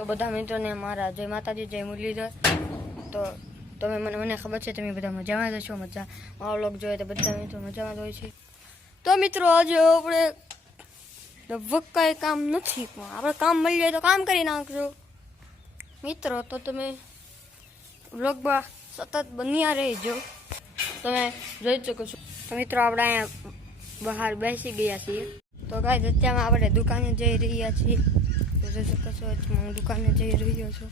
તો બધા મિત્રોને મારા જય માતાજી, જય મુરલીધર। તો તમે મને ખબર છે તમે બધા મજામાં જ છો, મજા મારો વ્લોગ જોઈએ તો બધા મિત્રો મજામાં જ હોય છે। તો મિત્રો આજે આપણે લગભગ કાંઈ કામ નથી, પણ આપણે કામ મળી જાય તો કામ કરી નાખજો મિત્રો। તો તમે વ્લોગમાં સતત બન્યા રહેજો, તમે જોઈ શકો છો। તો મિત્રો આપણે અહીંયા બહાર બેસી ગયા છીએ। તો ગાઈસ અત્યારમાં આપણે દુકાને જઈ રહ્યા છીએ, તો જોઈ શકો છો હું દુકાને જઈ રહ્યો છું।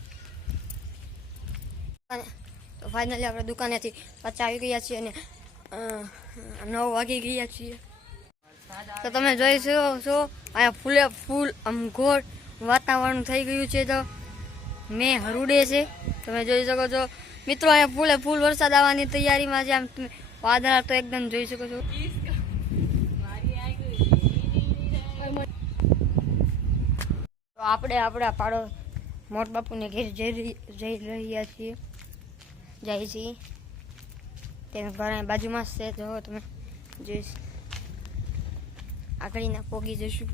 તો ફાઇનલી આપણે દુકાનેથી પાછા આવી ગયા છીએ અને 9 વાગી ગયા છીએ। તો તમે જોઈ શકો છો અહીંયા ફૂલે ફૂલ આમ ઘોર વાતાવરણ થઈ ગયું છે। તો મેં હરુડે છે, તમે જોઈ શકો છો મિત્રો અહીંયા ફૂલે ફૂલ વરસાદ આવવાની તૈયારીમાં છે। આમ તમે વાદળા તો એકદમ જોઈ શકો છો। તો આપણે આપણા પાડો મોટ બાપુને ઘેર જઈ રહ્યા છીએ, જાય છીએ તેના ઘર બાજુમાં જ છે। જો તમે જોઈશ આગળના પોગી જશું,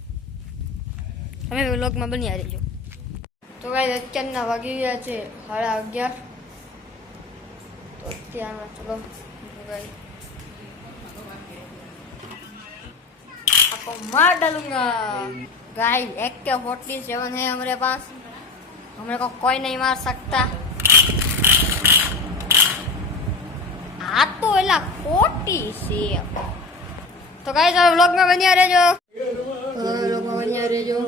તમે વ્લોગમાં બન્યા રહેજો। તો ગાઈસ અત્યારના વાગી ગયા છે 11:30। तो અત્યારમાં ચલો गाइस आपको मार डालूंगा। गाइस AK-47 है हमारे पास, हमें को कोई नहीं मार सकता। आ तो एला खोटी से। तो गाइस आप व्लॉग में बनिया रहજો, व्लॉग में बनिया रहજો।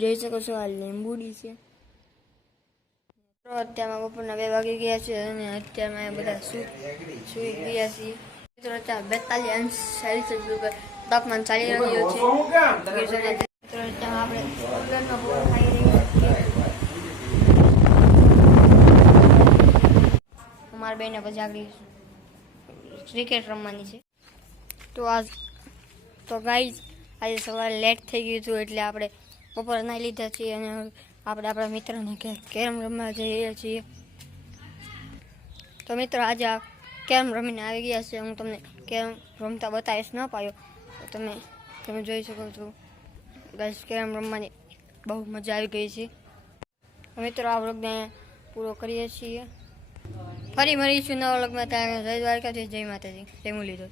જોઈ શકો છો આ લીંબુડી છે। અત્યારમાં બપોરના 2 વાગી ગયા છે અને અત્યારમાં બધા સૂઈ ગયા છીએ મિત્રો। અત્યારે 42 સેલ્સિયસ ઉપર તાપમાન ચાલી રહ્યું છે। મિત્રો અત્યારમાં આપણે ઓગળનો બોલ ખાઈ રહ્યા છીએ। અમારા બેને પછી આગળ ક્રિકેટ રમવાની છે। તો ગાઈઝ આજે સવારે લેટ થઈ ગયું હતું એટલે આપણે બપોરે નાહી લીધા છીએ અને આપણે આપણા મિત્રને કેરમ રમવા જઈ રહ્યા છીએ। તો મિત્રો આજે આ કેરમ રમીને આવી ગયા છે, હું તમને કેરમ રમતા બતાવીશ ન પાયો તો તમે જોઈ શકો છો ગાઈસ કેરમ રમવાની બહુ મજા આવી ગઈ છે। મિત્રો આ વ્લોગને પૂરો કરીએ છીએ, ફરી મળીશું નવા વ્લોગમાં। ત્યાં જય દ્વારકાધીશ, જય માતાજી, જય મુરલીધર।